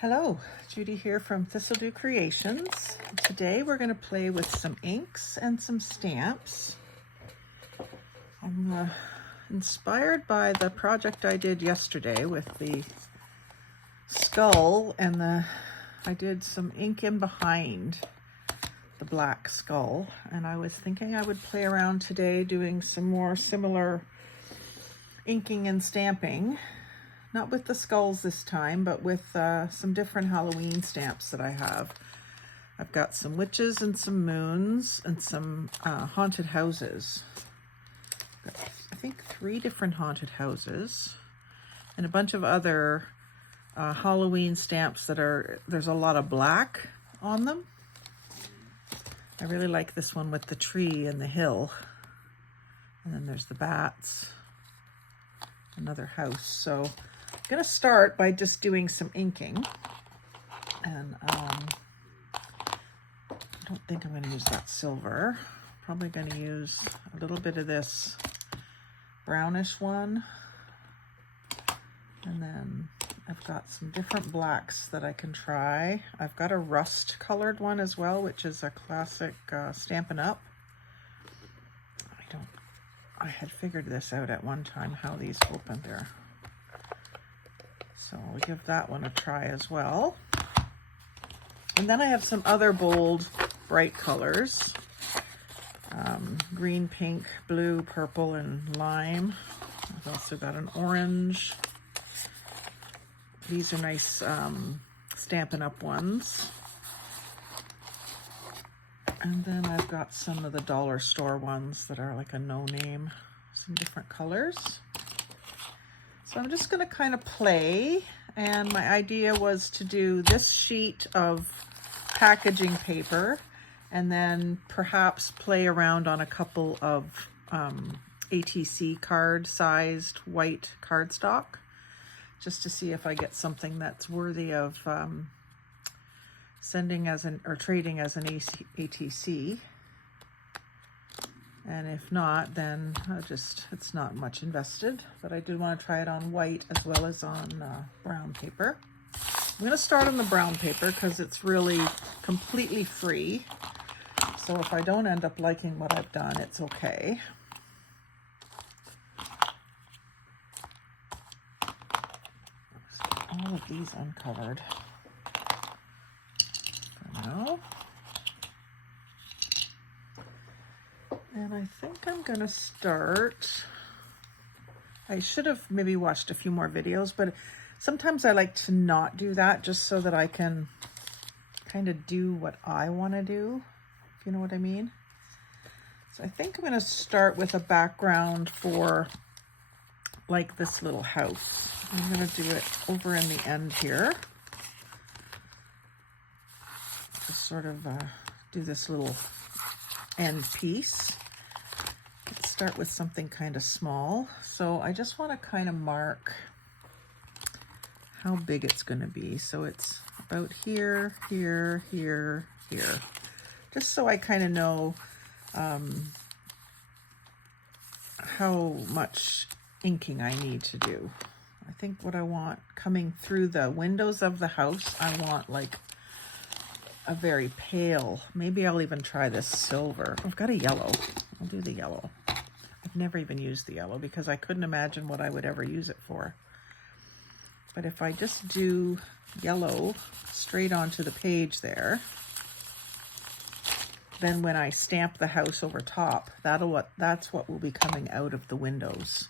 Hello, Judy here from Thistledew Creations. Today we're going to play with some inks and some stamps. I'm inspired by the project I did yesterday with the skull and I did some ink in behind the black skull, and I was thinking I would play around today doing some more similar inking and stamping. Not with the skulls this time, but with some different Halloween stamps that I have. I've got some witches and some moons and some haunted houses. I think 3 different haunted houses and a bunch of other Halloween stamps there's a lot of black on them. I really like this one with the tree and the hill. And then there's the bats, another house. So I'm going to start by just doing some inking, and I don't think I'm going to use that silver. Probably going to use a little bit of this brownish one, and then I've got some different blacks that I can try. I've got a rust colored one as well, which is a classic Stampin' Up. I had figured this out at one time, how these open there. So I'll give that one a try as well. And then I have some other bold, bright colors. Green, pink, blue, purple, and lime. I've also got an orange. These are nice Stampin' Up ones. And then I've got some of the dollar store ones that are like a no-name, some different colors. So I'm just going to kind of play, and my idea was to do this sheet of packaging paper and then perhaps play around on a couple of ATC card sized white cardstock, just to see if I get something that's worthy of sending as or trading as an ATC. And if not, then it's not much invested, but I do want to try it on white as well as on brown paper. I'm going to start on the brown paper because it's really completely free. So if I don't end up liking what I've done, it's okay. All of these uncovered for now. And I think I'm going to start. I should have maybe watched a few more videos, but sometimes I like to not do that just so that I can kind of do what I want to do, if you know what I mean. So I think I'm going to start with a background for like this little house. I'm going to do it over in the end here. Just sort of do this little end piece. Let's start with something kind of small. So I just want to kind of mark how big it's going to be. So it's about here, here, here, here. Just so I kind of know how much inking I need to do. I think what I want coming through the windows of the house, I want like a very pale, maybe I'll even try this silver. I've got a yellow. I'll do the yellow. I've never even used the yellow because I couldn't imagine what I would ever use it for. But if I just do yellow straight onto the page there, then when I stamp the house over top, that's what will be coming out of the windows.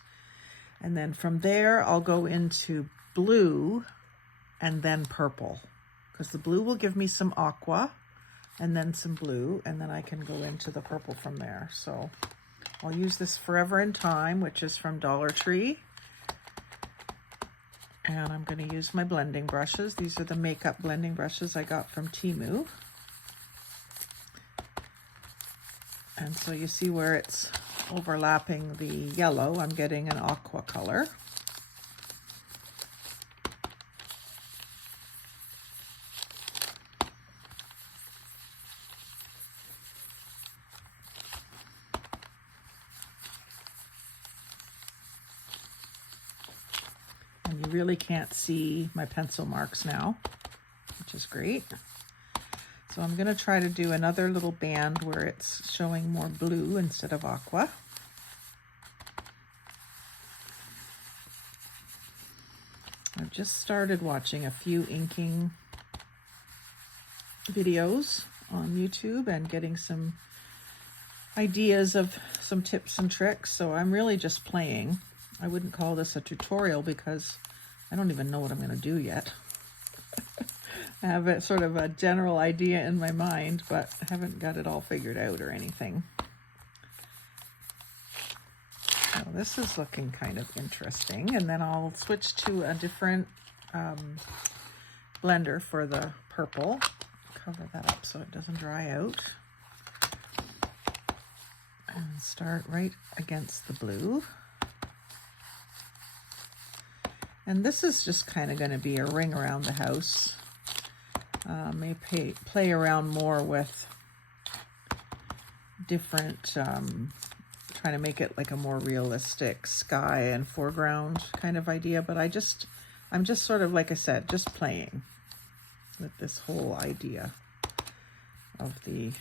And then from there, I'll go into blue and then purple, because the blue will give me some aqua and then some blue, and then I can go into the purple from there. So I'll use this Forever in Time, which is from Dollar Tree. And I'm going to use my blending brushes. These are the makeup blending brushes I got from Temu. And so you see where it's overlapping the yellow, I'm getting an aqua color. And you really can't see my pencil marks now. which is great. So I'm going to try to do another little band where it's showing more blue instead of aqua. I've just started watching a few inking videos on YouTube and getting some ideas of some tips and tricks. So I'm really just playing. I wouldn't call this a tutorial because I don't even know what I'm going to do yet. I have a sort of a general idea in my mind, but I haven't got it all figured out or anything. So this is looking kind of interesting, and then I'll switch to a different blender for the purple. Cover that up so it doesn't dry out. And start right against the blue. And this is just kind of going to be a ring around the house. May play around more with different, trying to make it like a more realistic sky and foreground kind of idea. But I'm just sort of, like I said, just playing with this whole idea of the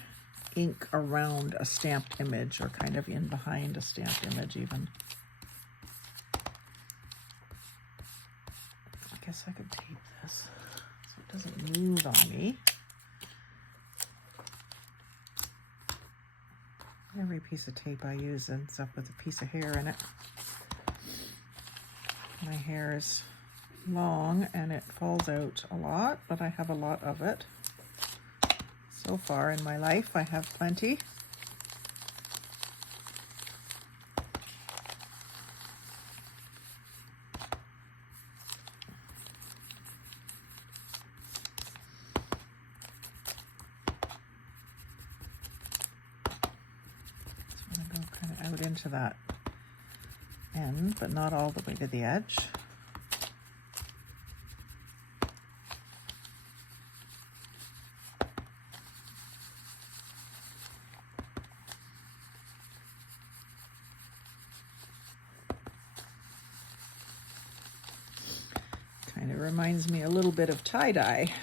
ink around a stamped image, or kind of in behind a stamped image even. I guess I could tape this so it doesn't move on me. Every piece of tape I use ends up with a piece of hair in it. My hair is long and it falls out a lot, but I have a lot of it. So far in my life, I have plenty. So I'm going to go kind of out into that end, but not all the way to the edge. Kind of reminds me a little bit of tie-dye.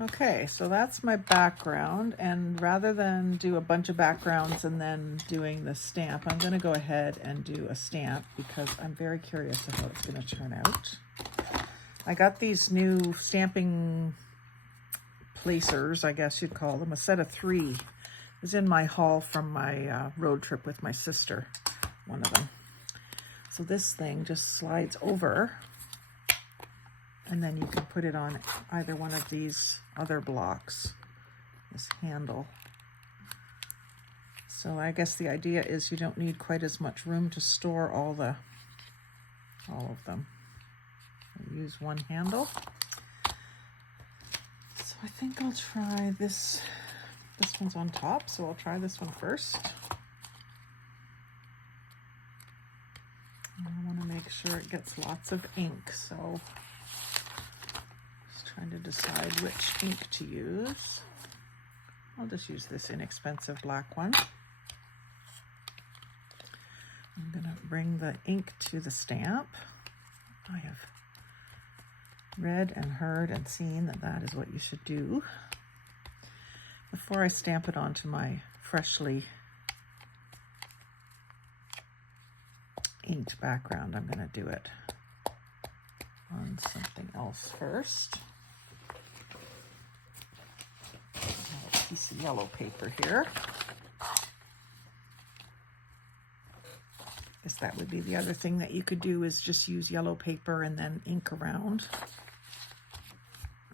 Okay, so that's my background, and rather than do a bunch of backgrounds and then doing the stamp, I'm going to go ahead and do a stamp because I'm very curious of how it's going to turn out. I got these new stamping placers, I guess you'd call them, a set of 3. It was in my haul from my road trip with my sister, one of them. So this thing just slides over, and then you can put it on either one of these other blocks, this handle. So I guess the idea is you don't need quite as much room to store all of them. I use one handle. So I think I'll try this. This one's on top, so I'll try this one first. And I want to make sure it gets lots of ink, so just trying to decide which ink to use. I'll just use this inexpensive black one. I'm going to bring the ink to the stamp. I have read and heard and seen that that is what you should do. Before I stamp it onto my freshly inked background, I'm going to do it on something else first. I have a piece of yellow paper here. I guess that would be the other thing that you could do, is just use yellow paper and then ink around.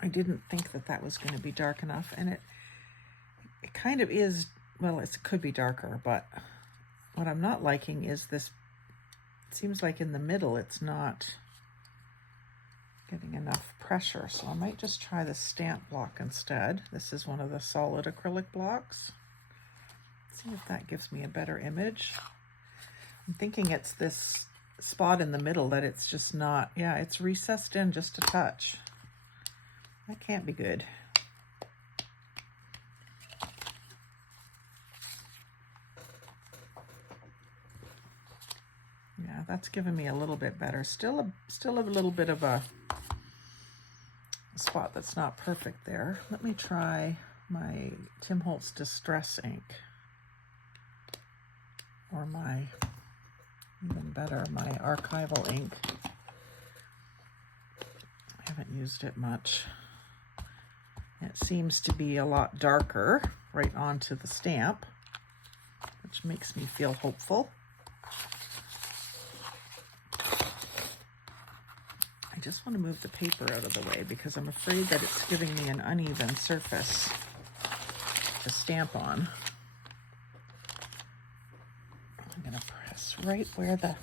I didn't think that that was going to be dark enough, and it kind of is. Well, it could be darker, but what I'm not liking is this. It seems like in the middle it's not getting enough pressure, so I might just try the stamp block instead. This is one of the solid acrylic blocks. See if that gives me a better image. I'm thinking it's this spot in the middle that it's just not. Yeah, it's recessed in just a touch. That can't be good. that's given me a little bit better. Still a little bit of a spot that's not perfect there. Let me try my Tim Holtz Distress ink, or my, even better, my archival ink. I haven't used it much. It seems to be a lot darker right onto the stamp, which makes me feel hopeful. I just want to move the paper out of the way because I'm afraid that it's giving me an uneven surface to stamp on. I'm going to press right where the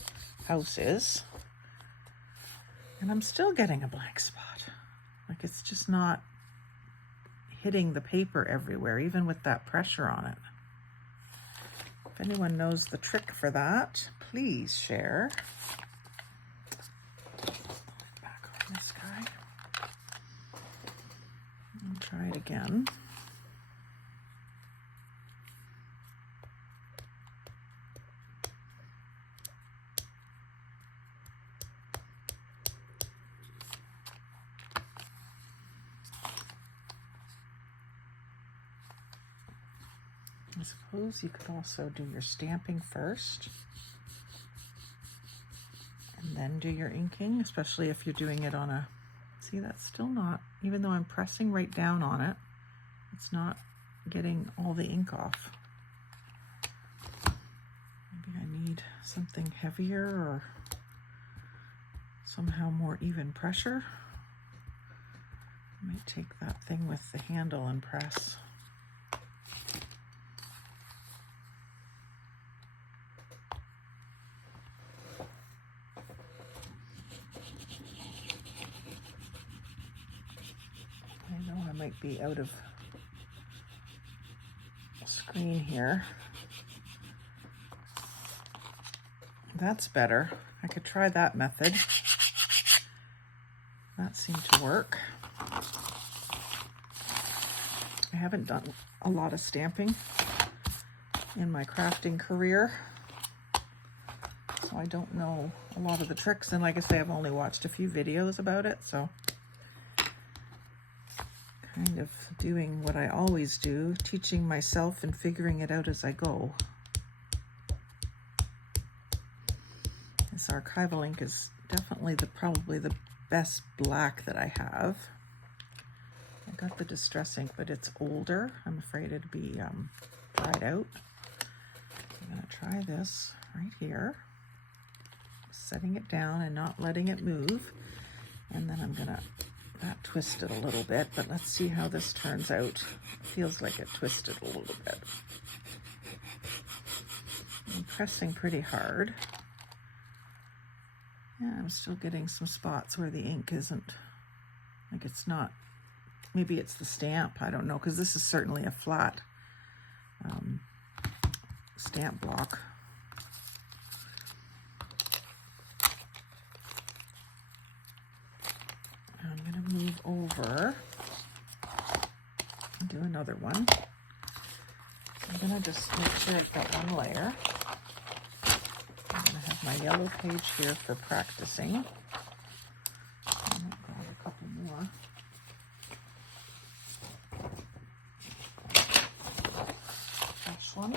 house is. And I'm still getting a black spot. Like, it's just not hitting the paper everywhere, even with that pressure on it. If anyone knows the trick for that, please share. Back on this guy. And try it again. I suppose you could also do your stamping first and then do your inking, especially if you're doing it on a, see, that's still not, even though I'm pressing right down on it, it's not getting all the ink off. Maybe I need something heavier or somehow more even pressure. I might take that thing with the handle and press. I know I might be out of screen here. That's better. I could try that method. That seemed to work. I haven't done a lot of stamping in my crafting career, so I don't know a lot of the tricks. And like I say, I've only watched a few videos about it, so kind of doing what I always do, teaching myself and figuring it out as I go. This archival ink is definitely probably the best black that I have. I got the Distress ink, but it's older. I'm afraid it'd be dried out. I'm gonna try this right here, setting it down and not letting it move. And then I'm gonna twist it a little bit, but let's see how this turns out. It feels like it twisted a little bit. I'm pressing pretty hard. Yeah, I'm still getting some spots where the ink isn't, like it's not, maybe it's the stamp, I don't know, because this is certainly a flat stamp block. I'm going to move over and do another one. I'm going to just make sure I've got one layer. I'm going to have my yellow page here for practicing. I'm going to grab a couple more. Fresh one.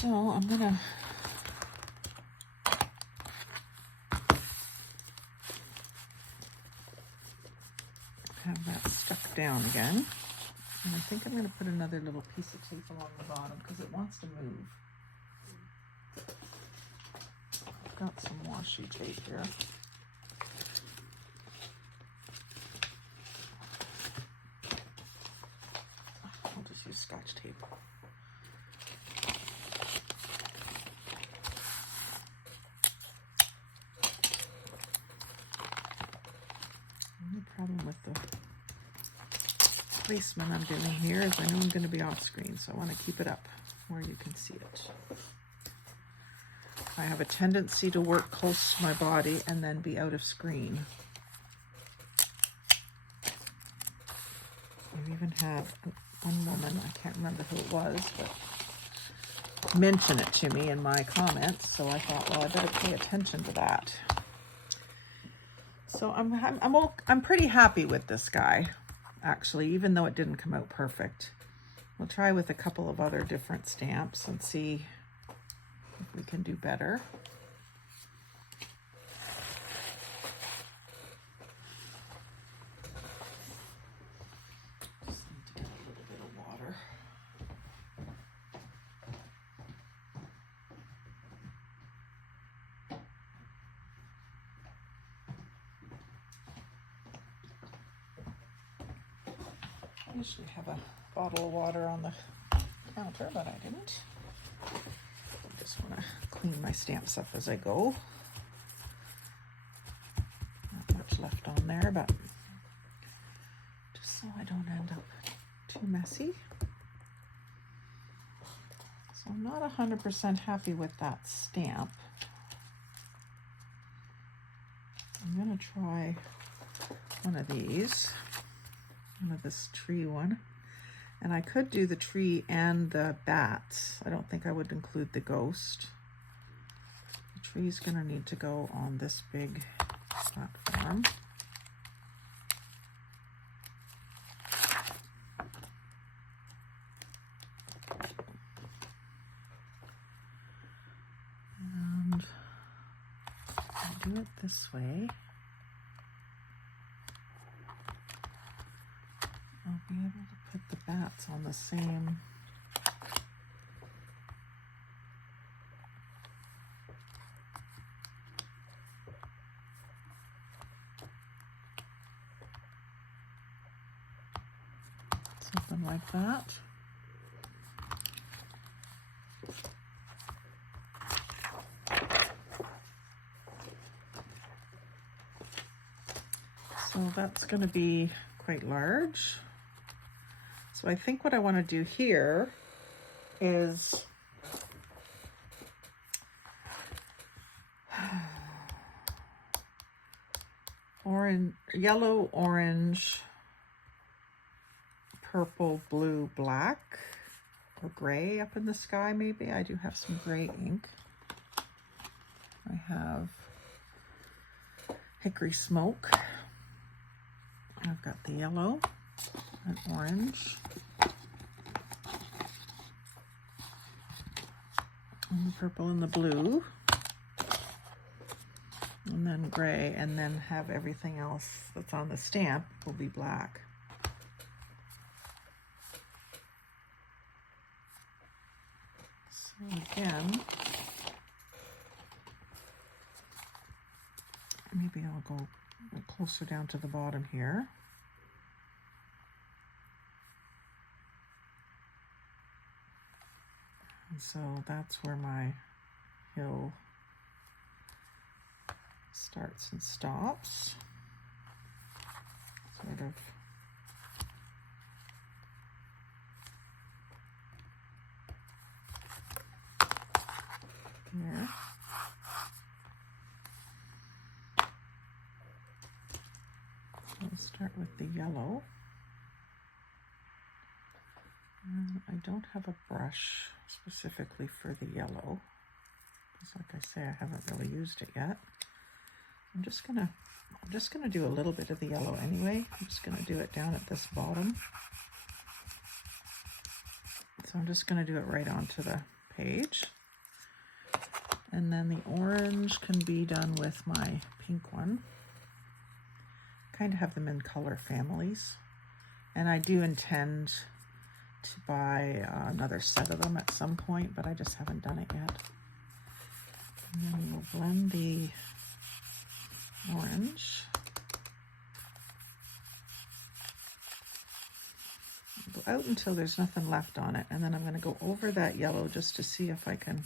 So I'm going to have that stuck down again. And I think I'm going to put another little piece of tape along the bottom because it wants to move. I've got some washi tape here. I'll just use Scotch tape. The problem with the placement I'm doing here is I know I'm going to be off screen, so I want to keep it up where you can see it. I have a tendency to work close to my body and then be out of screen. I've even had one woman, I can't remember who it was, but mention it to me in my comments, so I thought, well, I better pay attention to that. So I'm pretty happy with this guy, actually, even though it didn't come out perfect. We'll try with a couple of other different stamps and see if we can do better. Just need to get a little bit of water. I usually have a bottle of water on the counter, but I didn't. I just want to clean my stamps up as I go. Not much left on there, but just so I don't end up too messy. So I'm not 100% happy with that stamp. I'm going to try one of these, one of this tree one. And I could do the tree and the bats. I don't think I would include the ghost. The tree's gonna need to go on this big platform. And I'll do it this way. I'll be able to put the bats on the same something like that. So that's going to be quite large. So I think what I want to do here is orange, yellow, orange, purple, blue, black, or gray up in the sky maybe. I do have some gray ink. I have hickory smoke. I've got the yellow and orange. And the purple and the blue. And then gray, and then have everything else that's on the stamp will be black. So again, maybe I'll go closer down to the bottom here. And so that's where my hill starts and stops. Sort of there. So we'll start with the yellow. And I don't have a brush specifically for the yellow, because like I say, I haven't really used it yet. I'm just gonna do a little bit of the yellow anyway. I'm just gonna do it down at this bottom. So I'm just gonna do it right onto the page. And then the orange can be done with my pink one. Kind of have them in color families. And I do intend to buy another set of them at some point, but I just haven't done it yet. And then we'll blend the orange. Go out until there's nothing left on it, and then I'm going to go over that yellow just to see if I can.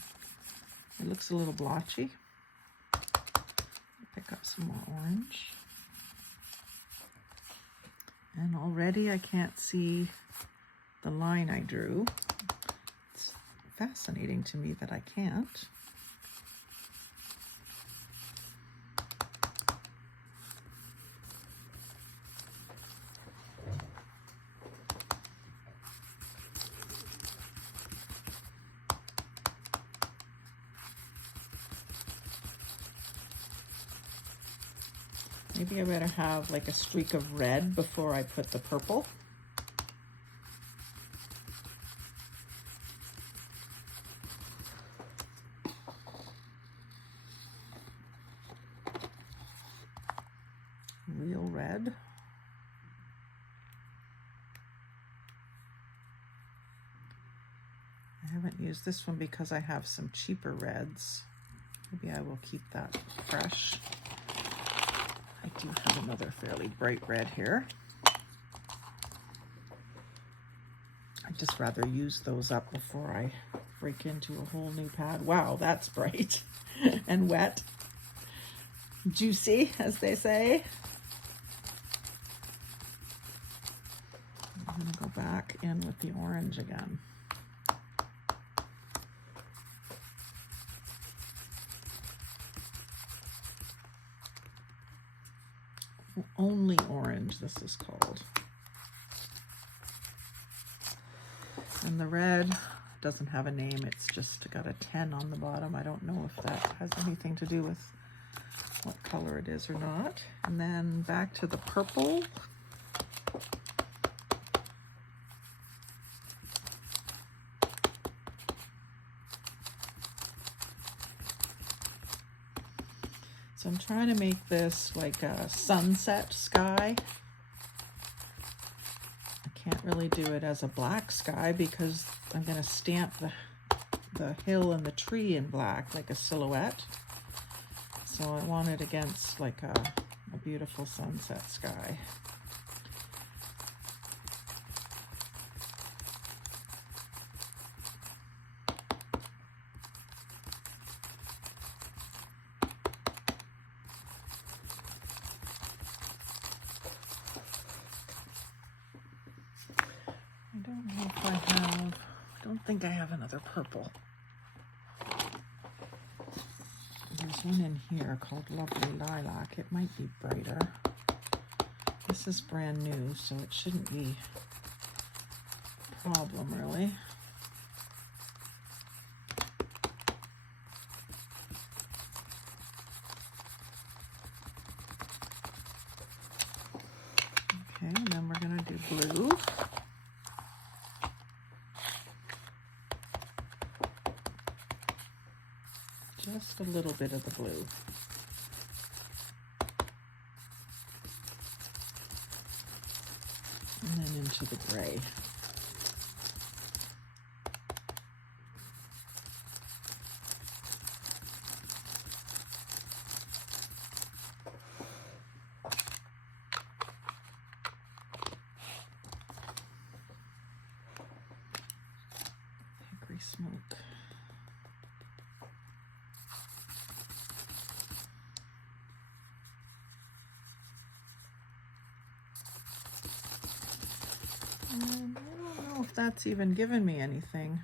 It looks a little blotchy. Pick up some more orange. And already I can't see the line I drew. It's fascinating to me that I can't. Maybe I better have like a streak of red before I put the purple. Real red. I haven't used this one because I have some cheaper reds. Maybe I will keep that fresh. I do have another fairly bright red here. I'd just rather use those up before I break into a whole new pad. Wow, that's bright and wet. Juicy, as they say. I'm gonna go back in with the orange again. Only orange, this is called. And the red doesn't have a name, it's just got a 10 on the bottom. I don't know if that has anything to do with what color it is or not. And then back to the purple. So I'm trying to make this like a sunset sky. I can't really do it as a black sky because I'm going to stamp the hill and the tree in black like a silhouette. So I want it against like a beautiful sunset sky. I don't think I have another purple. There's one in here called Lovely Lilac. It might be brighter. This is brand new, so it shouldn't be a problem really. Okay, and then we're gonna do blue. Just a little bit of the blue. And then into the gray. Hickory smoke. I don't know if that's even given me anything.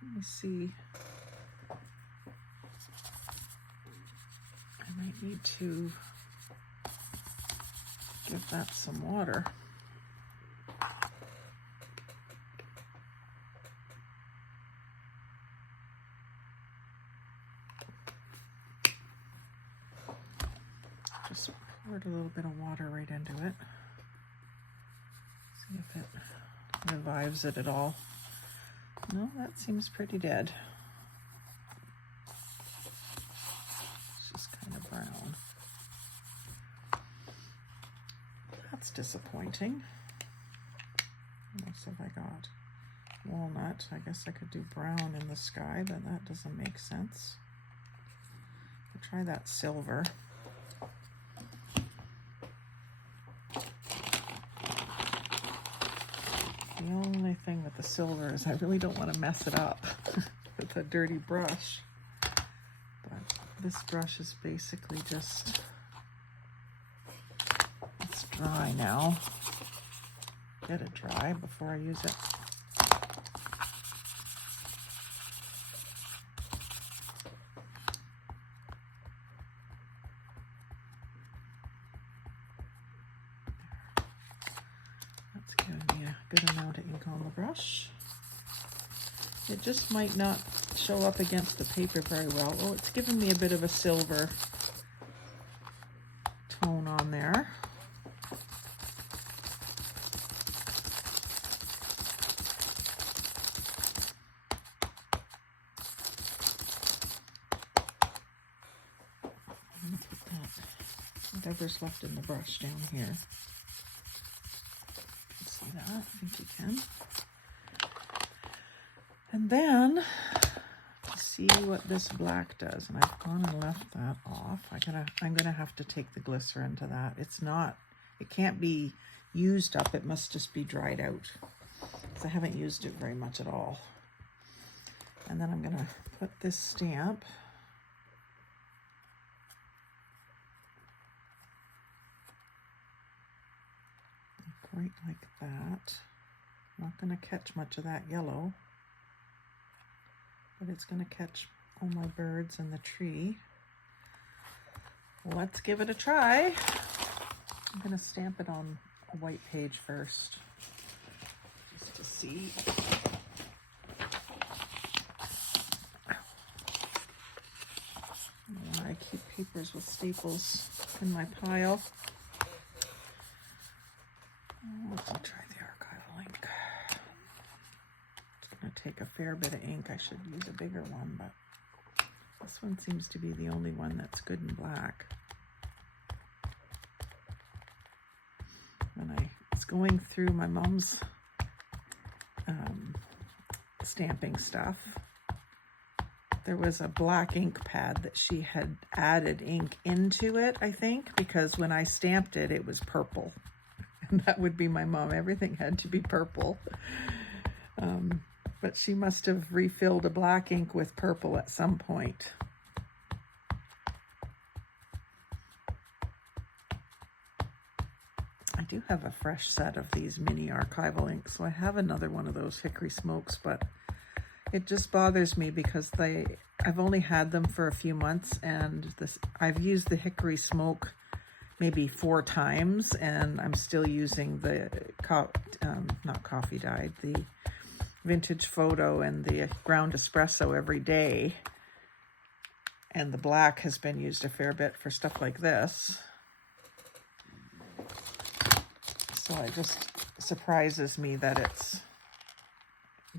Let me see. I might need to give that some water. Just poured a little bit of water right into it. See if it revives it at all. No, that seems pretty dead. It's just kind of brown. That's disappointing. What else have I got? Walnut. I guess I could do brown in the sky, but that doesn't make sense. I'll try that silver. The only thing with the silver is I really don't want to mess it up with a dirty brush. But this brush is basically just, it's dry now. Get it dry before I use it. Good amount of ink on the brush. It just might not show up against the paper very well. Oh, it's given me a bit of a silver tone on there. Whatever's left in the brush down here. See that? I think you can. And then to see what this black does, and I've gone and left that off. I'm gonna have to take the glycerin to that. It can't be used up. It must just be dried out. So I haven't used it very much at all. And then I'm gonna put this stamp right like that. Not going to catch much of that yellow, but it's going to catch all my birds and the tree. Let's give it a try. I'm going to stamp it on a white page first, just to see. I keep papers with staples in my pile. Let's try the archival ink. It's going to take a fair bit of ink. I should use a bigger one, but this one seems to be the only one that's good in black. When I was going through my mom's stamping stuff, there was a black ink pad that she had added ink into it, I think, because when I stamped it, it was purple. That would be my mom. Everything had to be purple. But she must have refilled a black ink with purple at some point. I do have a fresh set of these mini archival inks, so I have another one of those hickory smokes, but it just bothers me because I've only had them for a few months, and I've used the hickory smoke maybe 4 times, and I'm still using the not coffee dyed, the vintage photo and the ground espresso every day, and the black has been used a fair bit for stuff like this. So it just surprises me that it's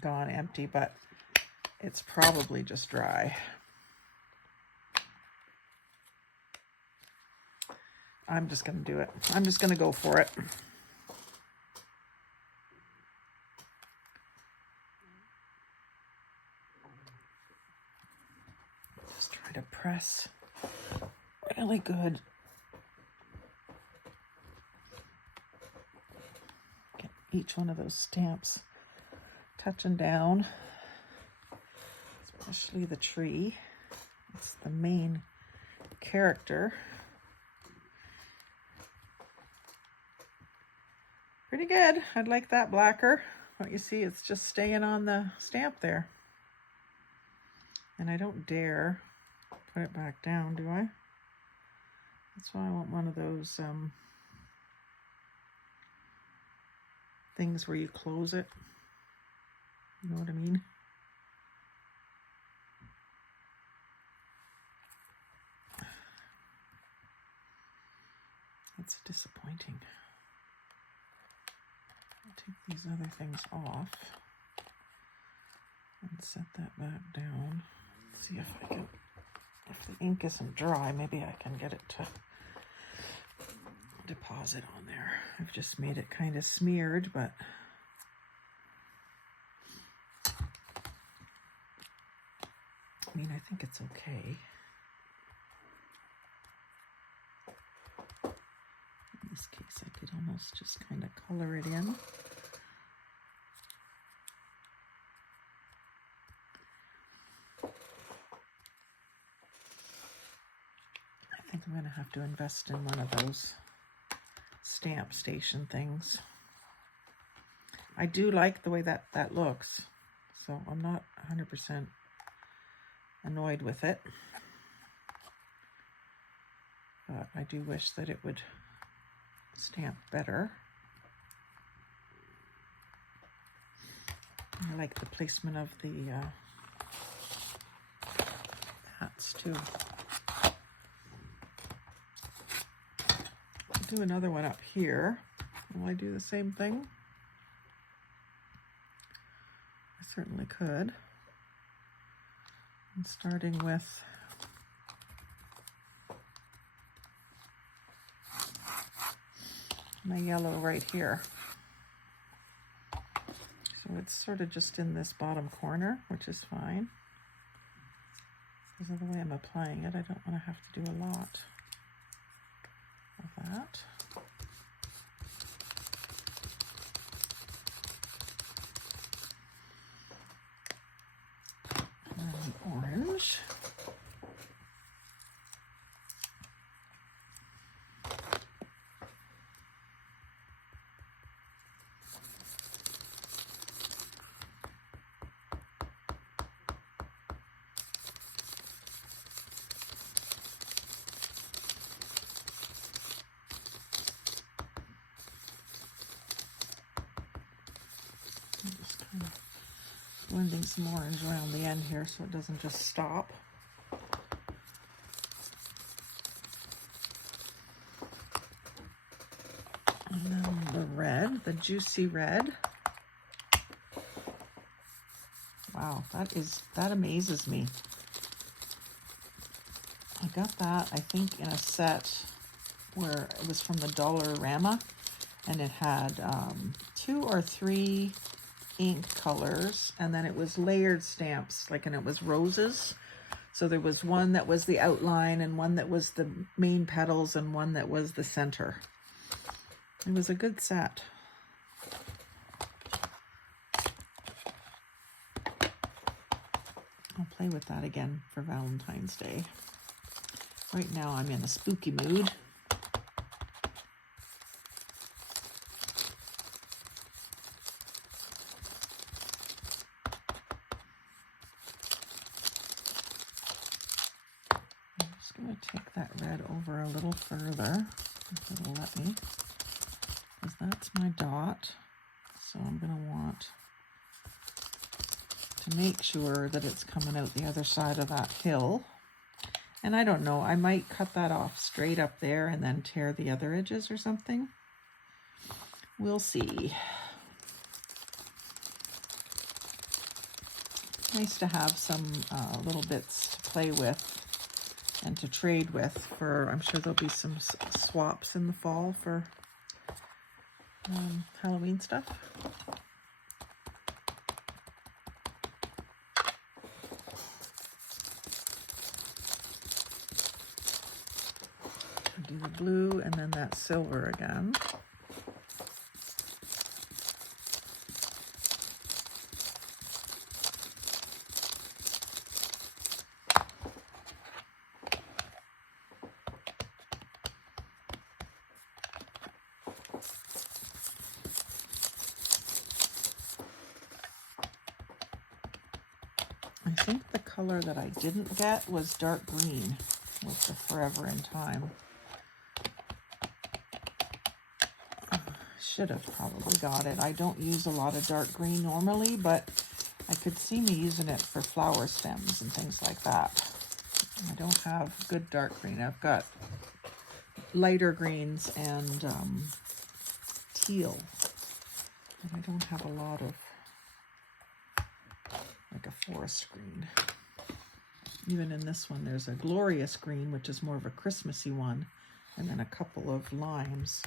gone empty, but it's probably just dry. I'm just going to do it. I'm just going to go for it. Just try to press really good. Get each one of those stamps touching down, especially the tree. It's the main character. Pretty good. I'd like that blacker. What you see, it's just staying on the stamp there. And I don't dare put it back down, do I? That's why I want one of those things where you close it. You know what I mean? It's disappointing. I'll take these other things off and set that back down. See if I can, if the ink isn't dry, maybe I can get it to deposit on there. I've just made it kind of smeared, but I mean, I think it's okay. In this case, I could almost just kind of color it in. I think I'm going to have to invest in one of those stamp station things. I do like the way that looks, so I'm not 100% annoyed with it. But I do wish that it would stamp better. I like the placement of the hats too. do another one up here. Will I do the same thing? I certainly could. I'm starting with my yellow right here. So it's sort of just in this bottom corner, which is fine. Because of the way I'm applying it, I don't want to have to do a lot of that. And then orange. Blending some orange around the end here so it doesn't just stop. And then the red, the juicy red. Wow, that amazes me. I got that, I think, in a set where it was from the Dollarama, and it had 2 or 3 ink colors, and then it was layered stamps, and it was roses. So there was one that was the outline, and one that was the main petals, and one that was the center. It was a good set. I'll play with that again for Valentine's Day. Right now I'm in a spooky mood. I'm going to take that red over a little further, if it'll let me, because that's my dot. So I'm going to want to make sure that it's coming out the other side of that hill. And I don't know, I might cut that off straight up there and then tear the other edges or something. We'll see. Nice to have some little bits to play with and to trade with for, I'm sure there'll be some swaps in the fall for Halloween stuff. Do the blue and then that silver again. I think the color that I didn't get was dark green with the Forever in Time. Should have probably got it. I don't use a lot of dark green normally, but I could see me using it for flower stems and things like that. I don't have good dark green. I've got lighter greens and teal, but I don't have a lot of like a forest green. Even in this one, there's a glorious green, which is more of a Christmassy one, and then a couple of limes.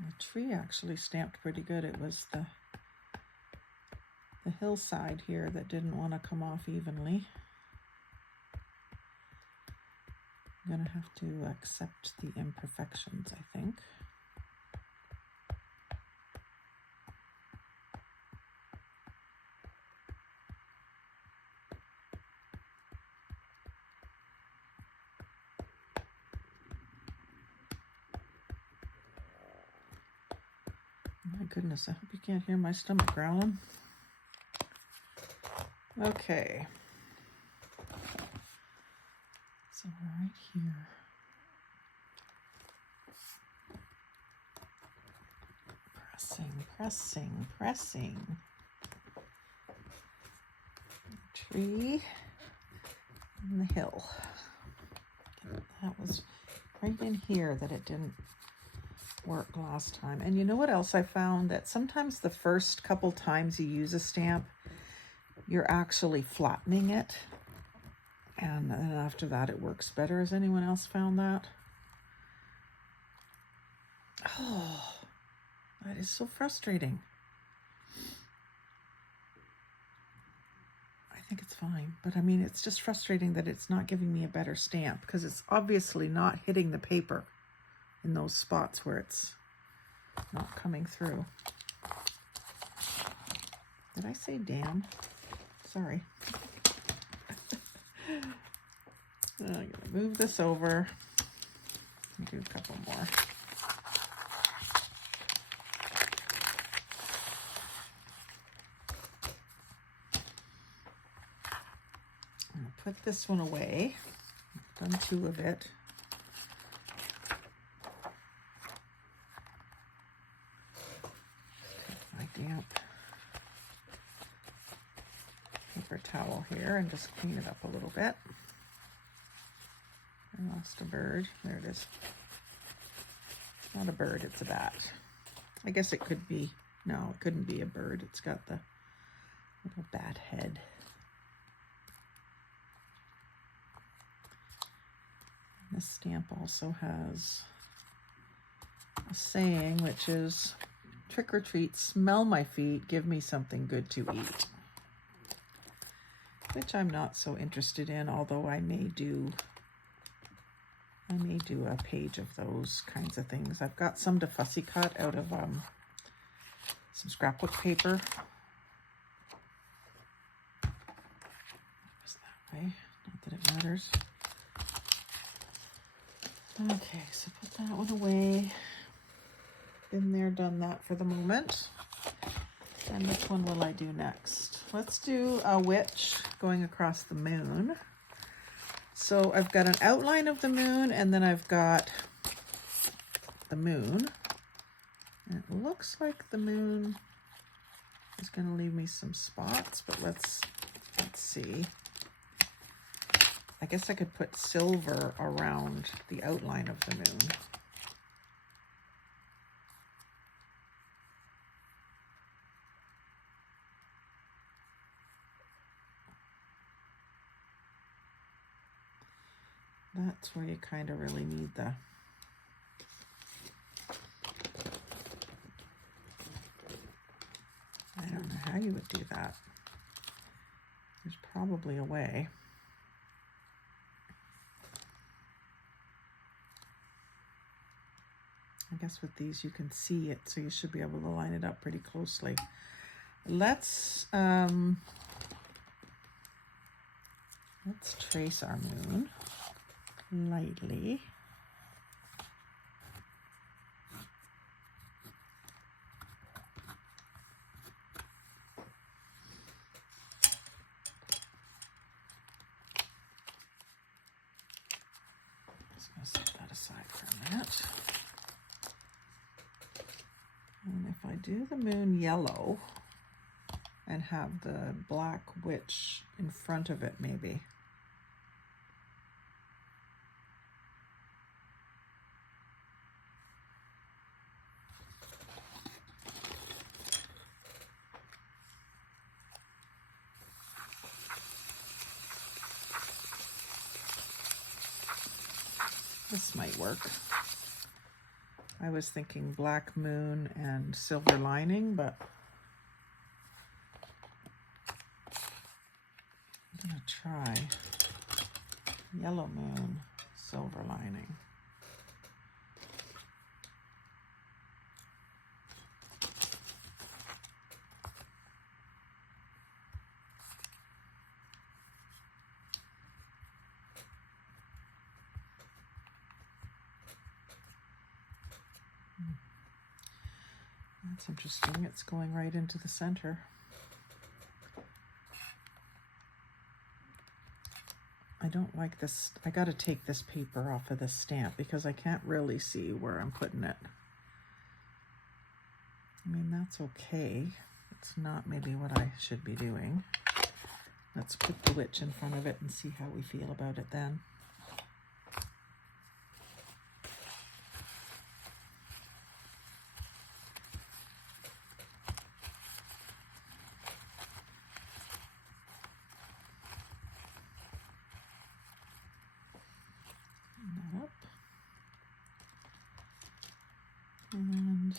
The tree actually stamped pretty good. It was the hillside here that didn't want to come off evenly. I'm going to have to accept the imperfections, I think. My goodness, I hope you can't hear my stomach growling. Okay. So right here. Press Pressing, pressing, pressing. Tree and the hill. That was right in here that it didn't work last time. And you know what else I found? That sometimes the first couple times you use a stamp, you're actually flattening it. And then after that, it works better. Has anyone else found that? Oh, that is so frustrating. I think it's fine, but I mean, it's just frustrating that it's not giving me a better stamp because it's obviously not hitting the paper in those spots where it's not coming through. Did I say damn? Sorry. I'm going to move this over and do a couple more. I'm going to put this one away. I've done 2 of it. Damp paper towel here and just clean it up a little bit. I lost a bird. There it is. It's not a bird, it's a bat. I guess it could be. No, it couldn't be a bird. It's got the little bat head. And this stamp also has a saying, which is, trick or treat, smell my feet, give me something good to eat. Which I'm not so interested in, although I may do a page of those kinds of things. I've got some to fussy cut out of some scrapbook paper. Just that way, not that it matters. Okay, so put that one away. Been there, done that for the moment. And which one will I do next? Let's do a witch going across the moon. So I've got an outline of the moon, and then I've got the moon. And it looks like the moon is going to leave me some spots, but let's see. I guess I could put silver around the outline of the moon. That's where you kind of really need the I don't know how you would do that. There's probably a way. I guess with these you can see it, so you should be able to line it up pretty closely. Let's trace our moon lightly. Just going to set that aside for a minute. And if I do the moon yellow and have the black witch in front of it, maybe. This might work. I was thinking black moon and silver lining, but I'm gonna try yellow moon, silver lining. That's interesting. It's going right into the center. I don't like this. I got to take this paper off of this stamp because I can't really see where I'm putting it. I mean, that's okay. It's not maybe what I should be doing. Let's put the witch in front of it and see how we feel about it then. That up. And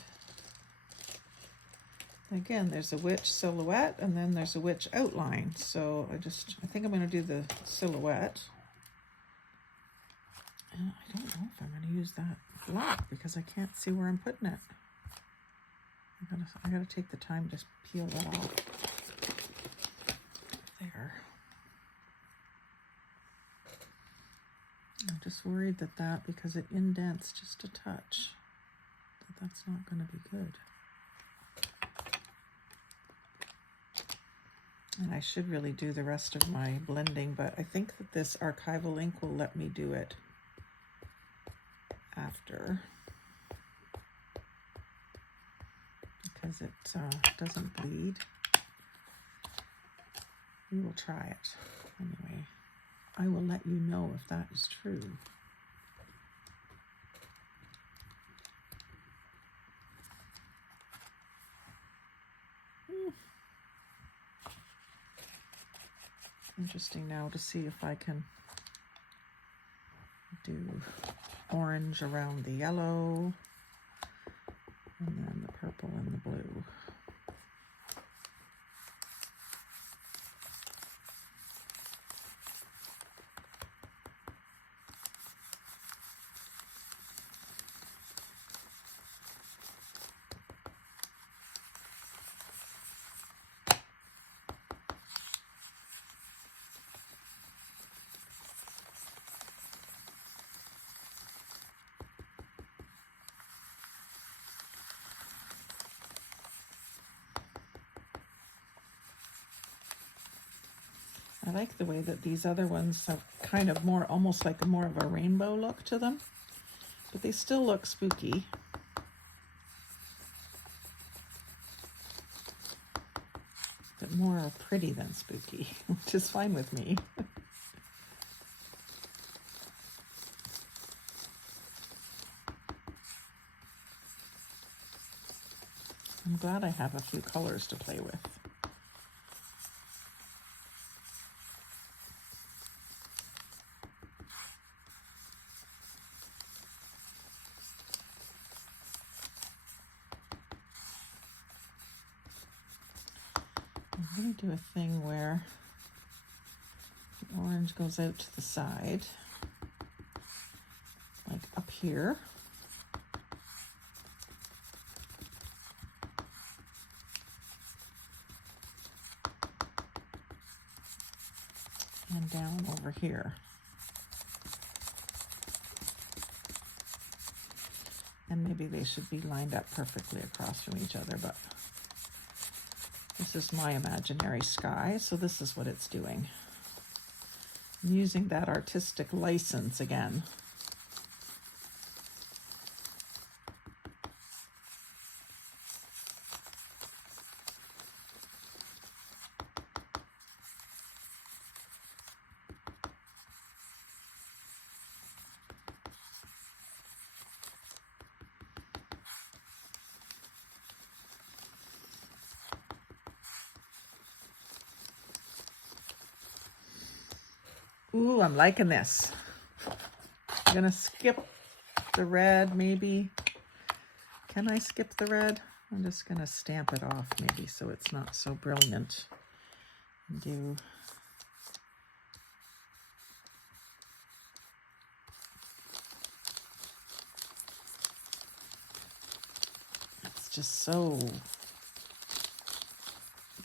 again, there's a witch silhouette and then there's a witch outline. So I think I'm going to do the silhouette. And I don't know if I'm going to use that black because I can't see where I'm putting it. I gotta take the time to peel that off. There. I'm just worried that because it indents just a touch, that's not going to be good. And I should really do the rest of my blending, but I think that this archival ink will let me do it after, because it doesn't bleed. We will try it. Anyway, I will let you know if that is true. Interesting now to see if I can do orange around the yellow and then the purple and the blue. I like the way that these other ones have kind of more, almost like more of a rainbow look to them, but they still look spooky. But more pretty than spooky, which is fine with me. I'm glad I have a few colors to play with. I'm going to do a thing where the orange goes out to the side, like up here. And down over here. And maybe they should be lined up perfectly across from each other, but this is my imaginary sky, so this is what it's doing. I'm using that artistic license again. Ooh, I'm liking this. I'm gonna skip the red, maybe. Can I skip the red? I'm just gonna stamp it off maybe so it's not so brilliant. Do it's just so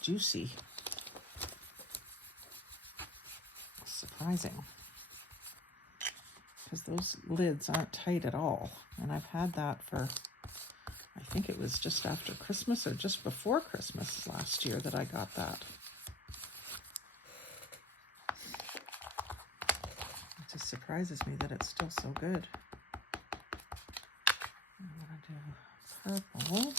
juicy. Surprising, because those lids aren't tight at all, and I've had that for, I think it was just after Christmas or just before Christmas last year that I got that. It just surprises me that it's still so good. I'm gonna do purple.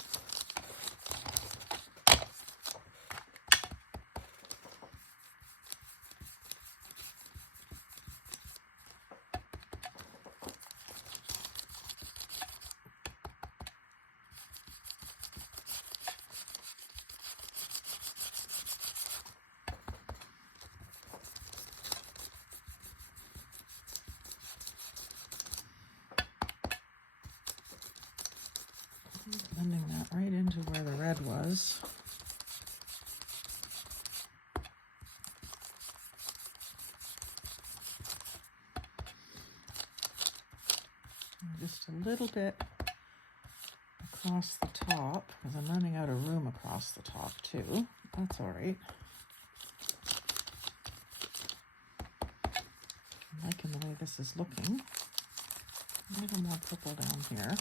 was. And just a little bit across the top, because I'm running out of room across the top too. That's all right. I'm liking the way this is looking. A little more purple down here.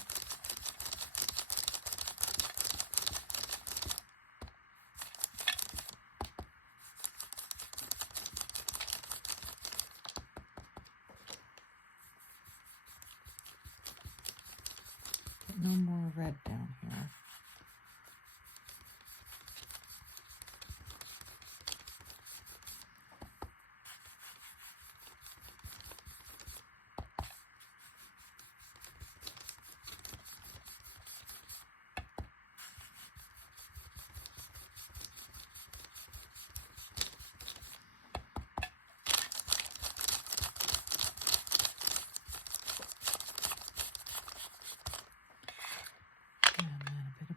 No more red down here.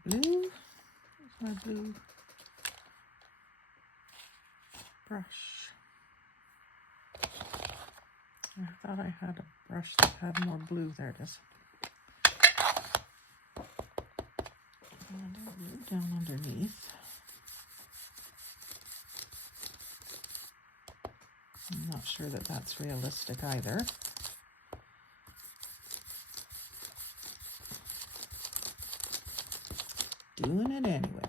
Blue. Where's my blue brush? I thought I had a brush that had more blue. There it is. And a blue down underneath. I'm not sure that that's realistic either. Doing it anyway.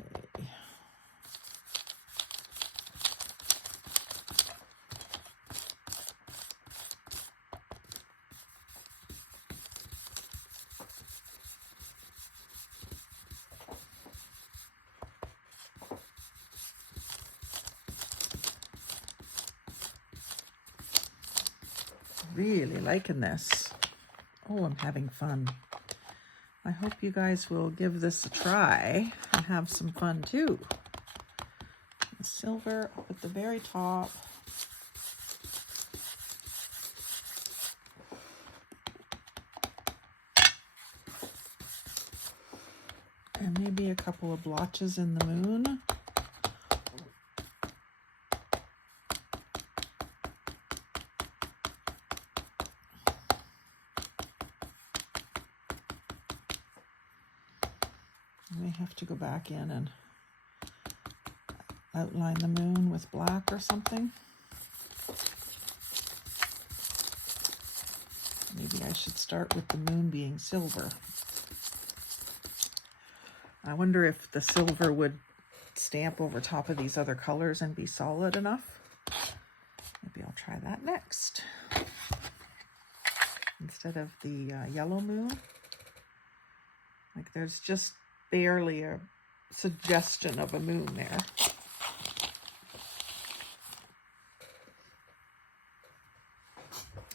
Really liking this. Oh, I'm having fun. I hope you guys will give this a try and have some fun too. The silver up at the very top. And maybe a couple of blotches in the moon. I may have to go back in and outline the moon with black or something. Maybe I should start with the moon being silver. I wonder if the silver would stamp over top of these other colors and be solid enough. Maybe I'll try that next. Instead of the yellow moon. Like there's just barely a suggestion of a moon there.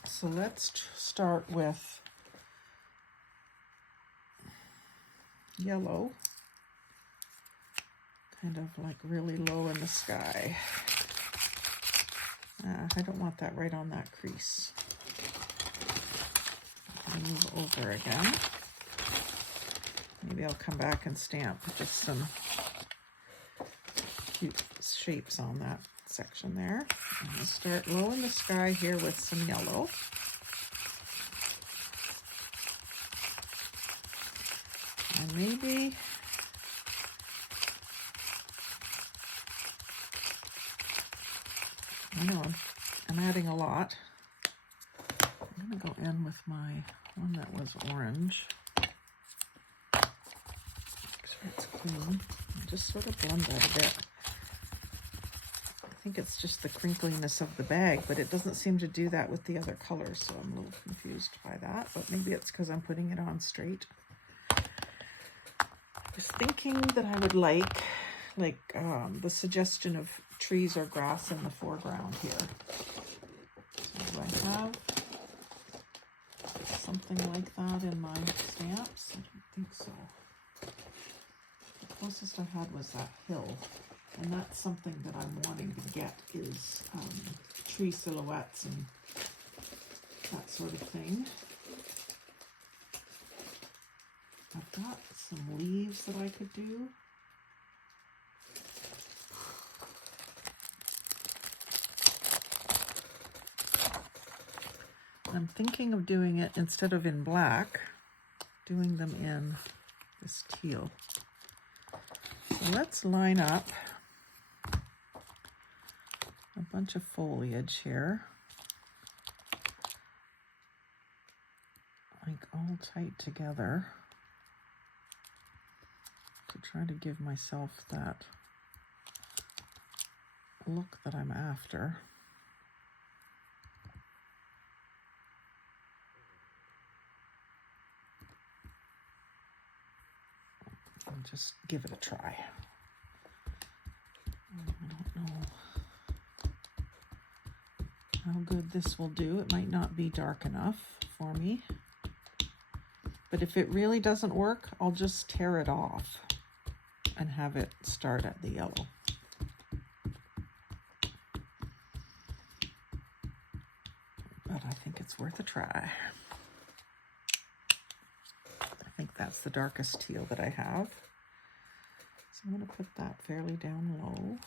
So let's start with yellow, kind of like really low in the sky. I don't want that right on that crease. I'll move over again. Maybe I'll come back and stamp just some cute shapes on that section there. I'm going to start low in the sky here with some yellow. And maybe I know I'm adding a lot. I'm going to go in with my one that was orange. It's clean. Just sort of blend that a bit. I think it's just the crinkliness of the bag, but it doesn't seem to do that with the other colors, so I'm a little confused by that, but maybe it's because I'm putting it on straight. I was thinking that I would like the suggestion of trees or grass in the foreground here. So do I have something like that in my stamps? I don't think so. The closest I had was that hill, and that's something that I'm wanting to get is tree silhouettes and that sort of thing. I've got some leaves that I could do. I'm thinking of doing it instead of in black, doing them in this teal. So let's line up a bunch of foliage here, like all tight together, to try to give myself that look that I'm after. And just give it a try. I don't know how good this will do. It might not be dark enough for me. But if it really doesn't work, I'll just tear it off and have it start at the yellow. But I think it's worth a try. I think that's the darkest teal that I have. So I'm going to put that fairly down low.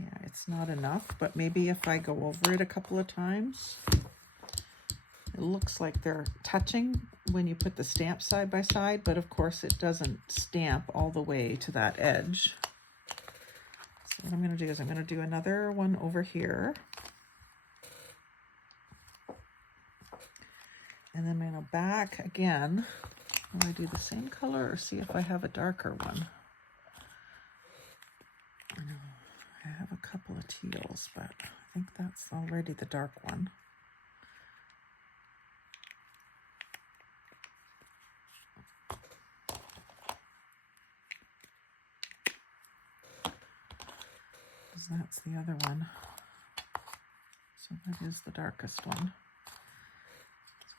Yeah, it's not enough, but maybe if I go over it a couple of times, it looks like they're touching when you put the stamp side by side, but of course it doesn't stamp all the way to that edge. So what I'm going to do is I'm going to do another one over here. And then I'm going to back again. Will I do the same color or see if I have a darker one? I have a couple of teals, but I think that's already the dark one. Because that's the other one. So that is the darkest one.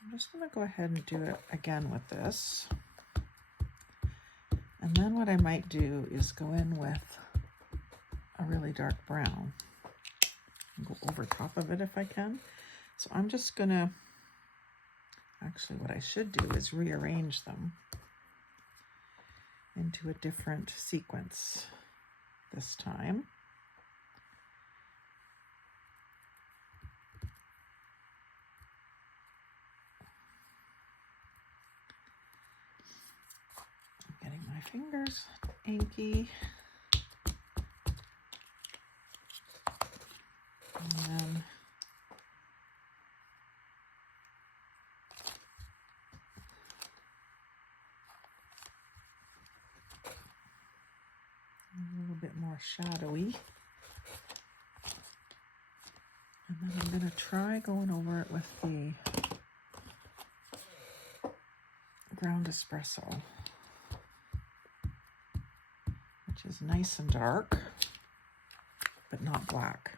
I'm just going to go ahead and do it again with this. And then what I might do is go in with a really dark brown and go over top of it if I can. So I'm just going to, actually what I should do is rearrange them into a different sequence this time. Getting my fingers inky. And then a little bit more shadowy. And then I'm going to try going over it with the ground espresso, which is nice and dark, but not black.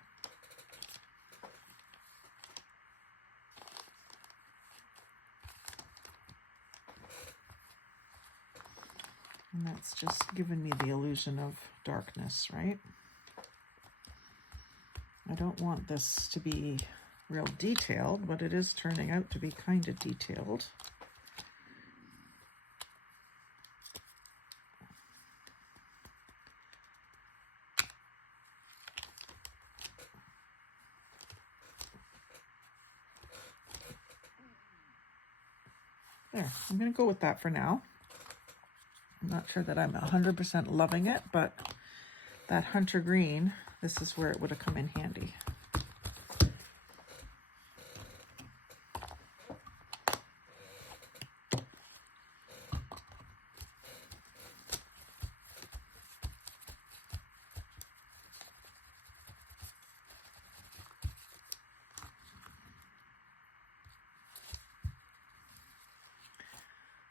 And that's just giving me the illusion of darkness, right? I don't want this to be real detailed, but it is turning out to be kind of detailed. There, I'm going to go with that for now. I'm not sure that I'm 100% loving it, but that hunter green, this is where it would have come in handy.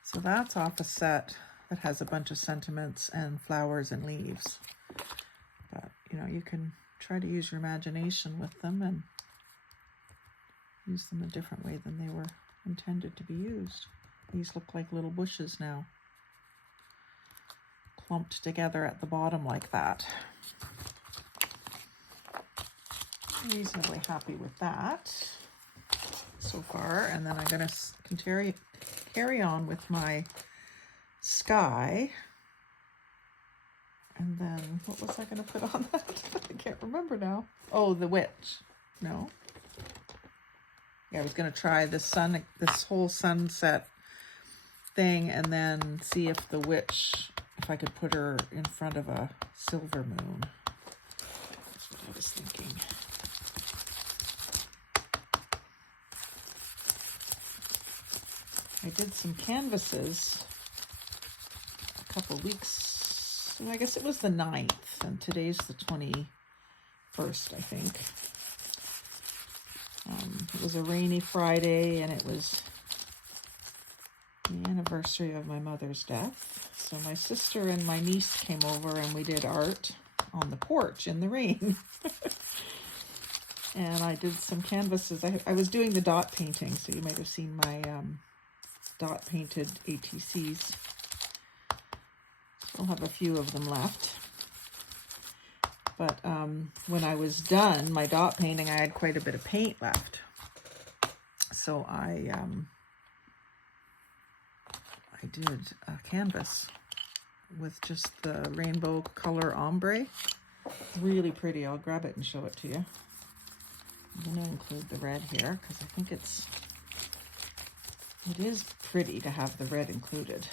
So that's off a set that has a bunch of sentiments and flowers and leaves. But, you know, you can try to use your imagination with them and use them a different way than they were intended to be used. These look like little bushes now, clumped together at the bottom like that. Reasonably happy with that so far. And then I'm going to carry on with my sky, And then, what was I going to put on that? I can't remember now. Oh, the witch. No. Yeah, I was going to try this whole sunset thing, and then see if the witch, if I could put her in front of a silver moon. That's what I was thinking. I did some canvases a couple weeks, I guess it was the 9th, and today's the 21st, I think. It was a rainy Friday, and it was the anniversary of my mother's death. So my sister and my niece came over, and we did art on the porch in the rain. And I did some canvases. I was doing the dot painting, so you might have seen my dot painted ATCs. Still have a few of them left. But when I was done my dot painting, I had quite a bit of paint left. So I did a canvas with just the rainbow color ombre. Really pretty. I'll grab it and show it to you. I'm going to include the red here because I think it is pretty to have the red included.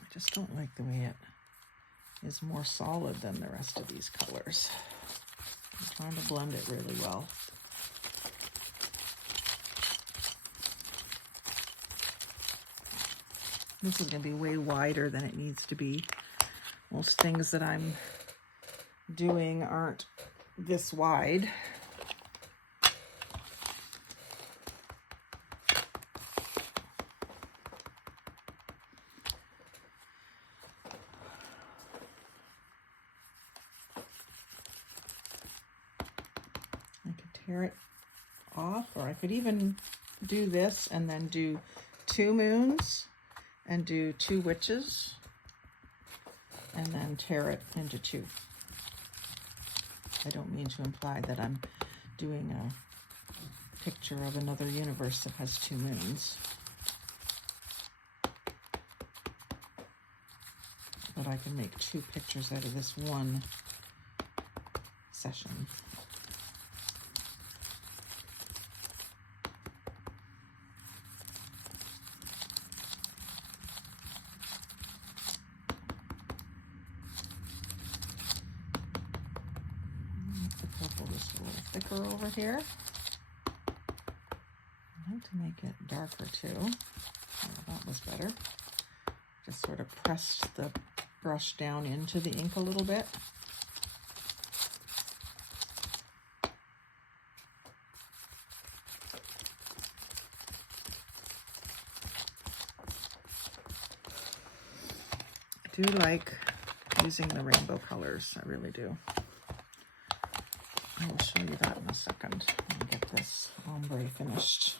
I just don't like the way it is more solid than the rest of these colors. I'm trying to blend it really well. This is going to be way wider than it needs to be. Most things that I'm doing aren't this wide. I could tear it off, or I could even do this and then do 2 moons and do 2 witches and then tear it into 2. I don't mean to imply that I'm doing a picture of another universe that has 2 moons. But I can make 2 pictures out of this one session. The purple is a little thicker over here. I like to make it darker too. Oh, that was better. Just sort of pressed the brush down into the ink a little bit. I do like using the rainbow colors. I really do. I will show you that in a second when I get this ombre finished.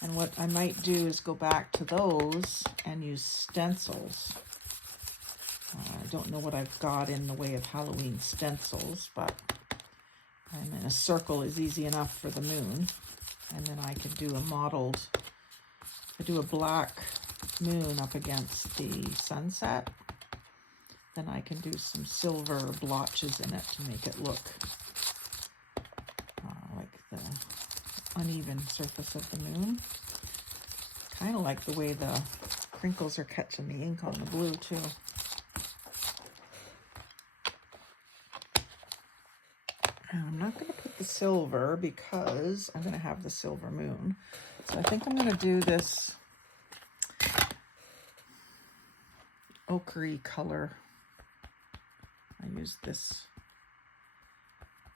And what I might do is go back to those and use stencils. I don't know what I've got in the way of Halloween stencils, but I mean, a circle is easy enough for the moon. And then I could do a modeled, I do a black moon up against the sunset. Then I can do some silver blotches in it to make it look like the uneven surface of the moon. Kind of like the way the crinkles are catching the ink on the blue too. And I'm not going to put the silver because I'm going to have the silver moon. So I think I'm going to do this ochre color. I used this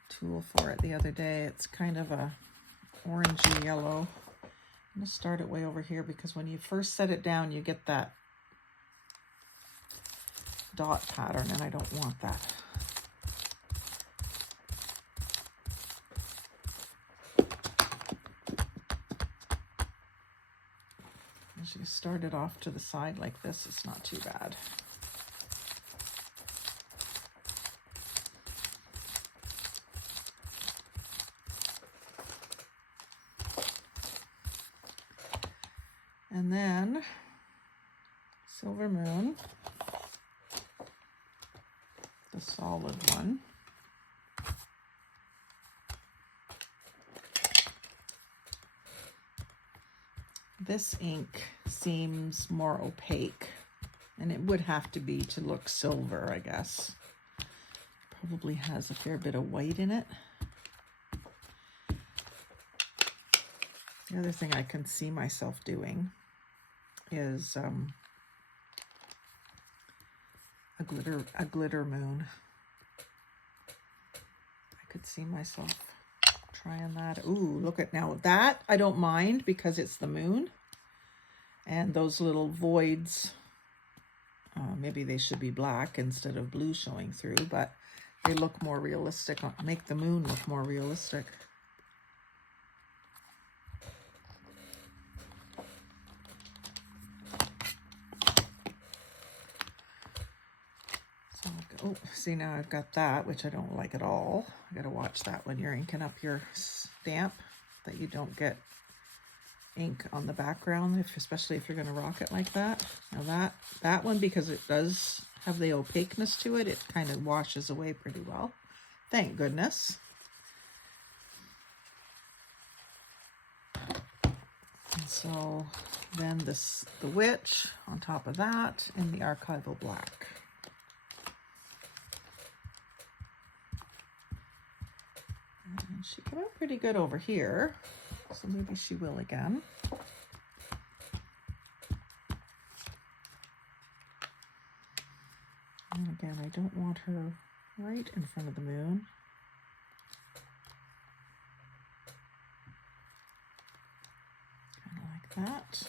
tool for it the other day. It's kind of a orangey yellow. I'm going to start it way over here because when you first set it down, you get that dot pattern, and I don't want that. As you start it off to the side like this, it's not too bad. And then Silver Moon, the solid one. This ink seems more opaque, and it would have to be to look silver, I guess. Probably has a fair bit of white in it. The other thing I can see myself doing is a glitter moon. I could see myself trying that. Ooh, look at now that I don't mind because it's the moon, and those little voids. Maybe they should be black instead of blue showing through, but they look more realistic. Make the moon look more realistic. Oh, see, now I've got that, which I don't like at all. I gotta watch that when you're inking up your stamp, that you don't get ink on the background, especially if you're gonna rock it like that. Now that one, because it does have the opaqueness to it, it kind of washes away pretty well. Thank goodness. And so then the witch on top of that in the archival black. And she came out pretty good over here, so maybe she will again. And again, I don't want her right in front of the moon. Kind of like that.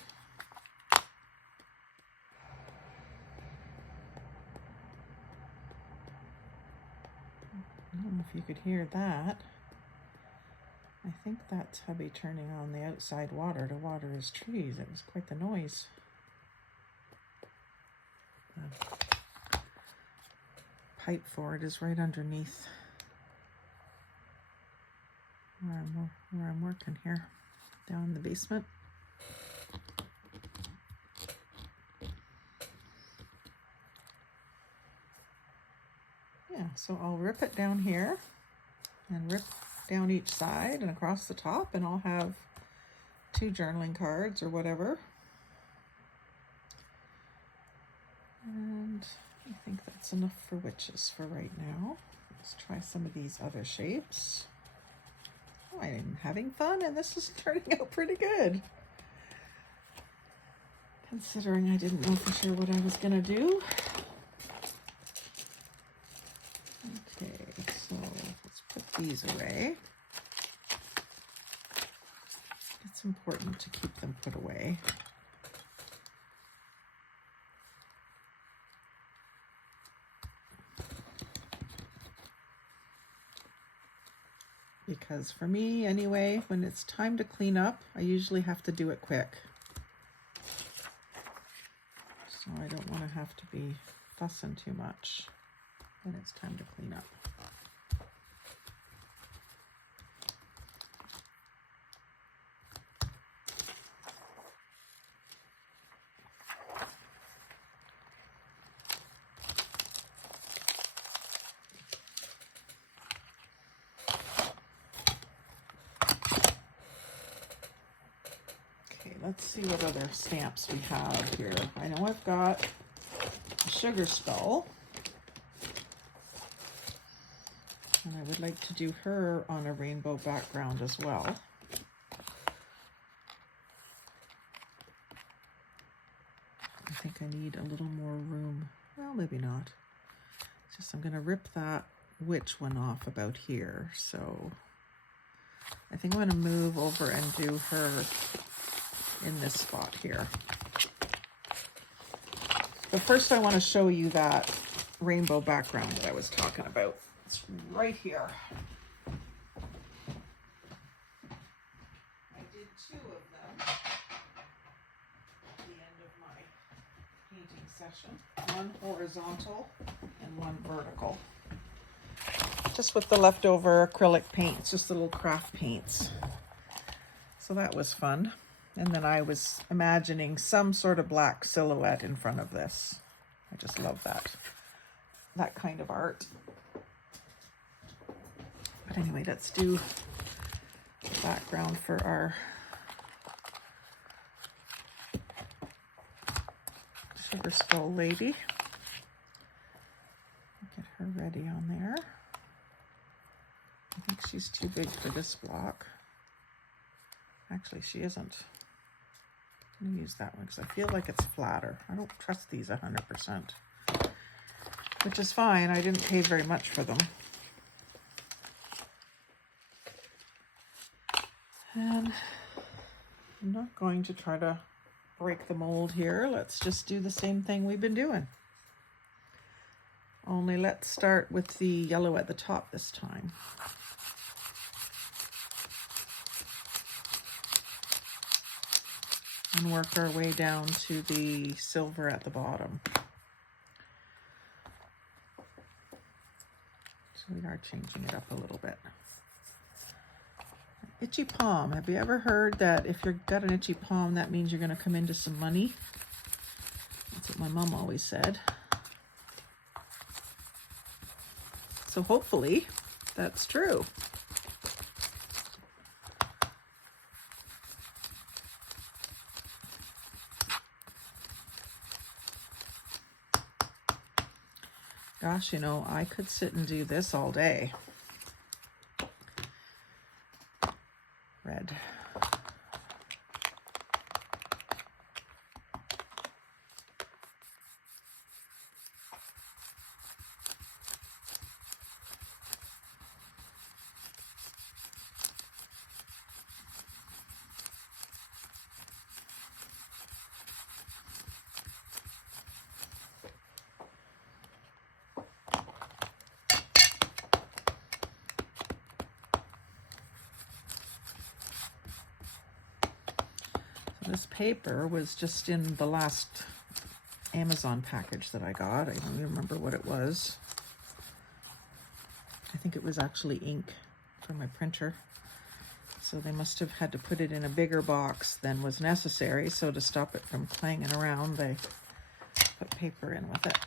I don't know if you could hear that. I think that's hubby turning on the outside water to water his trees. It was quite the noise. The pipe for it is right underneath where I'm working here, down in the basement. Yeah, so I'll rip it down here and rip down each side and across the top, and I'll have 2 journaling cards or whatever. And I think that's enough for witches for right now. Let's try some of these other shapes. Oh, I'm having fun, and this is turning out pretty good, considering I didn't know for sure what I was gonna do. Okay, so let's put these away. It's important to keep them put away. Because for me, anyway, when it's time to clean up, I usually have to do it quick. So I don't want to have to be fussing too much when it's time to clean up. Let's see what other stamps we have here. I know I've got a sugar skull, and I would like to do her on a rainbow background as well. I think I need a little more room. Well, maybe not. It's just I'm going to rip that witch one off about here. So I think I'm going to move over and do her in this spot here. But first I want to show you that rainbow background that I was talking about. It's right here. I did 2 of them at the end of my painting session. One horizontal and one vertical. Just with the leftover acrylic paints, just little craft paints. So that was fun. And then I was imagining some sort of black silhouette in front of this. I just love that kind of art. But anyway, let's do the background for our sugar skull lady. Get her ready on there. I think she's too big for this block. Actually, she isn't. I'm gonna use that one because I feel like it's flatter. I don't trust these 100%, which is fine. I didn't pay very much for them. And I'm not going to try to break the mold here. Let's just do the same thing we've been doing. Only let's start with the yellow at the top this time. And work our way down to the silver at the bottom. So we are changing it up a little bit. Itchy palm. Have you ever heard that if you've got an itchy palm, that means you're going to come into some money? That's what my mom always said. So hopefully that's true. Gosh, you know, I could sit and do this all day. Red. This paper was just in the last Amazon package that I got. I don't even remember what it was. I think it was actually ink for my printer. So they must have had to put it in a bigger box than was necessary. So to stop it from clanging around, they put paper in with it.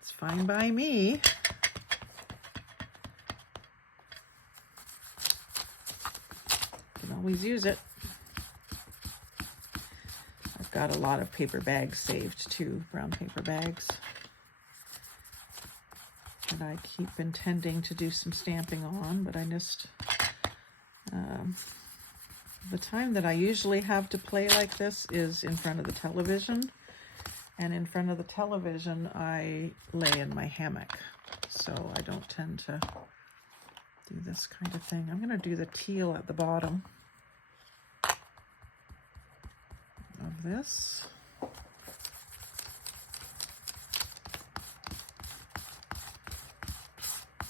It's fine by me. Always use it. I've got a lot of paper bags saved too, brown paper bags, that I keep intending to do some stamping on, but I just the time that I usually have to play like this is in front of the television, and in front of the television I lay in my hammock, so I don't tend to do this kind of thing. I'm going to do the teal at the bottom of this.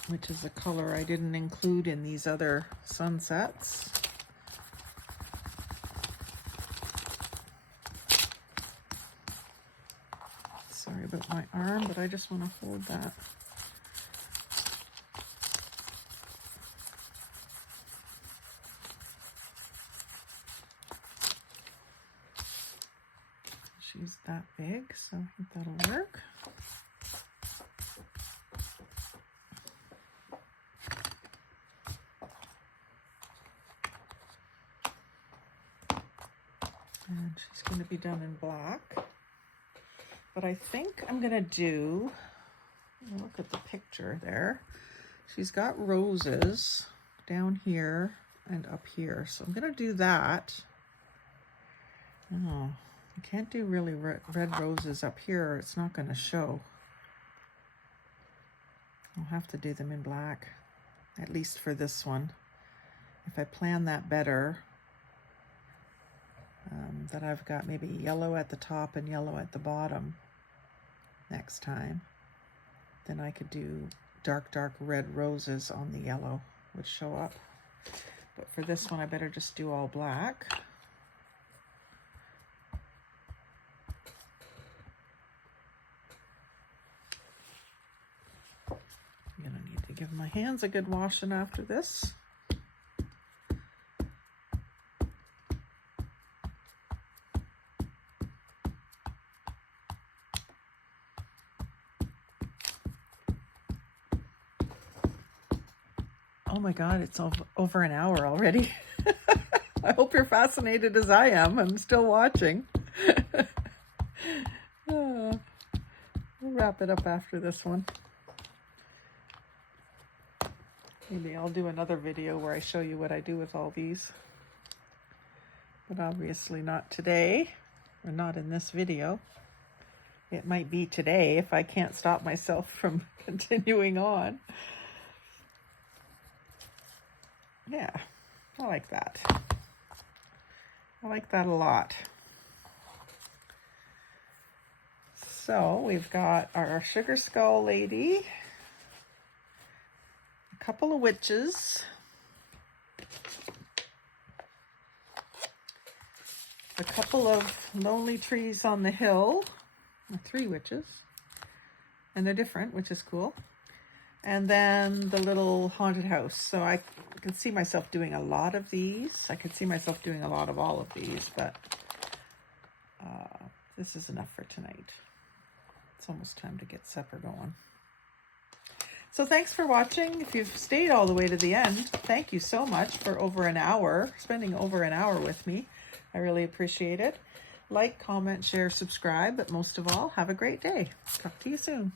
Which is a color I didn't include in these other sunsets. Sorry about my arm, but I just want to hold that. She's that big, so I think that'll work. And she's going to be done in black. But I think I'm going to do, look at the picture there. She's got roses down here and up here. So I'm going to do that. Oh, I can't do really red roses up here, or it's not going to show. I'll have to do them in black, at least for this one. If I plan that better, that I've got maybe yellow at the top and yellow at the bottom next time, then I could do dark red roses on the yellow, would show up. But for this one, I better just do all black. I'm gonna need to give my hands a good washing after this. Oh my God, it's over an hour already. I hope you're fascinated as I am. I'm still watching. We'll wrap it up after this one. Maybe I'll do another video where I show you what I do with all these. But obviously not today, or not in this video. It might be today if I can't stop myself from continuing on. Yeah, I like that. I like that a lot. So we've got our sugar skull lady, a couple of witches, a couple of lonely trees on the hill, 3 witches, and they're different, which is cool. And then the little haunted house. So I can see myself doing a lot of these. I could see myself doing a lot of all of these, but this is enough for tonight. It's almost time to get supper going. So thanks for watching. If you've stayed all the way to the end, thank you so much for spending over an hour with me. I really appreciate it. Like, comment, share, subscribe, but most of all, have a great day. Talk to you soon.